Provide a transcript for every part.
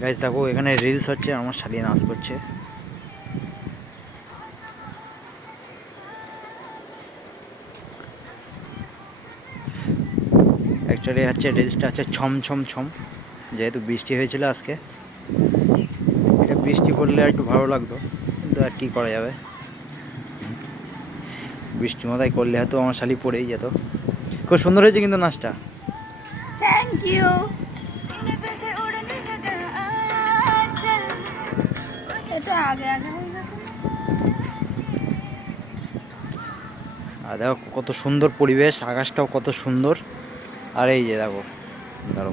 Guys দেখো, এখানে reels হচ্ছে, আমার শালিয়ে নাচ করছে। অ্যাকচুয়ালি হচ্ছে রিলসটা হচ্ছে ছম ছম ছম। যেহেতু বৃষ্টি হয়েছিল আজকে, এটা বৃষ্টি পড়লে একটু ভালো লাগতো, কিন্তু আর কী করা যাবে? বৃষ্টি মাথায় করলে হয়তো আমার শালি পড়েই যেত। খুব সুন্দর হয়েছে কিন্তু নাচটা। থ্যাংক ইউ আর দেখো কত সুন্দর পরিবেশ আকাশটাও কত সুন্দর। আর এই যে দেখো ধরো।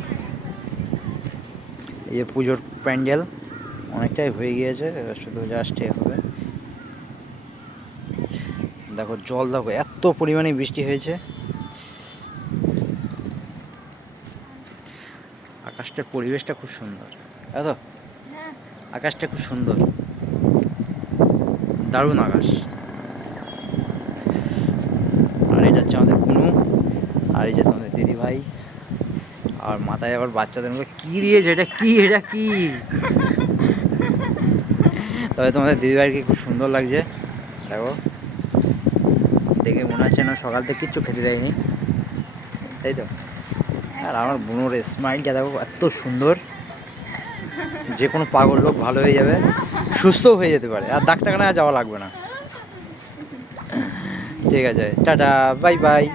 এই যে পুজোর প্যান্ডেল অনেকটাই হয়ে গিয়েছে শুধু জাস্ট এ হবে। দেখো জল দেখো এত পরিমাণে বৃষ্টি হয়েছে। আকাশটার পরিবেশটা খুব সুন্দর। এত হ্যাঁ। আকাশটা খুব সুন্দর। দারুণ আকাশ। আর এটা হচ্ছে আমাদের পুনু, আর এই যে তোমাদের দিদি ভাই আর মাথায় আবার বাচ্চাদের মধ্যে কী দিয়েছে, এটা কি এটা কি? তবে তোমাদের দিদি ভাইকে খুব সুন্দর লাগছে। দেখো, দেখে মনে হচ্ছে না সকাল থেকে কিচ্ছু খেতে দেয়নি। তাই তো? আর আমার বোনের স্মাইলটা দেখো, এত সুন্দর। যে কোনো পাগল লোক ভালো হয়ে যাবে। সুস্থও হয়ে যেতে পারে আর ডাক্তারখানায় যাওয়া লাগবে না। ঠিক আছে টাটা বাই বাই।